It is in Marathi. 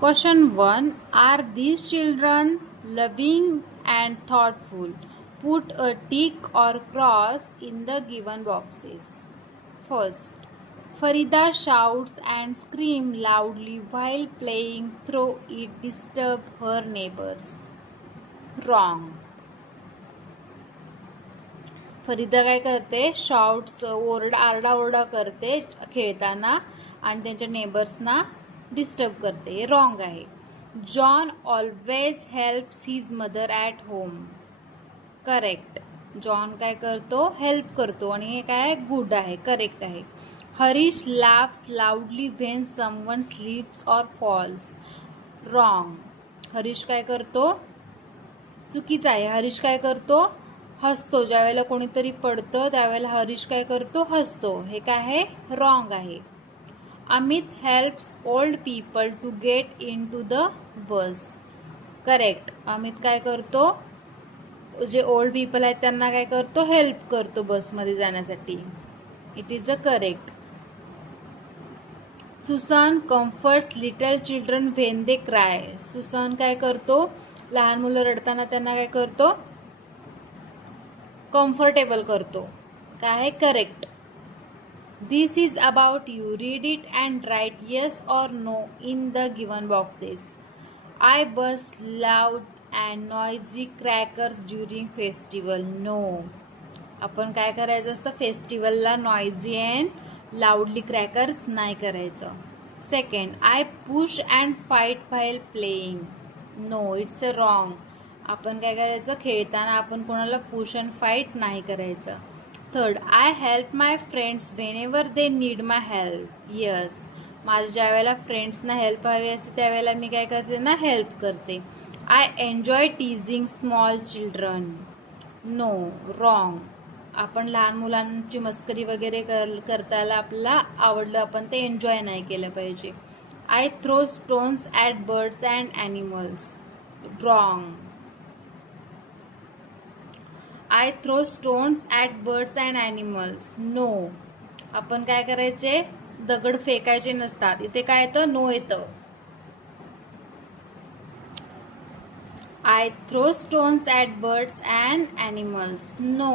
Question 1. Are these children loving and thoughtful? Put a tick or cross in the given boxes. First, Farida shouts and screams loudly while playing though it disturbs her neighbors. Wrong. Farida काय करते? शॉट्स आरडाओरडा करते खेळताना आणि त्यांच्या नेबर्सना डिस्टर्ब करते. रॉंग आहे. John always helps his mother at home. Correct. John काय करतो? हेल्प करतो आणि हे काय गुड आहे, करेक्ट आहे. Harish laughs loudly when someone sleeps or falls. Wrong. Harish काय करतो? चुकीचं आहे. हरीश काय करतो? हसतो. ज्यावेळेला कोणीतरी पडतं त्यावेळेला हरीश काय करतो? हसतो. हे काय आहे? रॉंग आहे. Amit helps old people to get in to the bus. Correct. Amit काय करतो? जे ओल्ड पीपल आहेत त्यांना काय करतो? हेल्प करतो बसमध्ये जाण्यासाठी. It is a correct. Susan comforts little children when they cry. Susan काय करतो? लहान मुलं रडताना त्यांना काय करतो? कम्फर्टेबल करतो. काय आहे? Correct. This is about you. Read it and write yes or no in the given boxes. I burst loud and noisy crackers during festival. No. आपण काय करायचं असतं? फेस्टिवलला नॉइजी अँड लाऊडली क्रॅकर्स नाही करायचं. Second, I push and fight while playing. No, it's a wrong. आपण काय करायचं? खेळताना आपण कोणाला पुश अँड फाईट नाही करायचं. Third, I help my friends when ever they need my help. Yes, माझ्या ज्या वेळेला फ्रेंड्सना हेल्प हवी असते त्यावेळेला मी काय करते? ना हेल्प करते. I enjoy teasing small children. No, wrong. आपण लहान मुलांची मस्करी वगैरे करताना आपल्याला आवडलं, आपण ते एन्जॉय नाही केलं पाहिजे. I throw stones at birds and animals. Wrong. I throw stones at birds and animals. No. आपण काय करायचे? दगड फेकायचे नसतात. इथे काय येतं? नो येतं. I throw stones at birds and animals. No.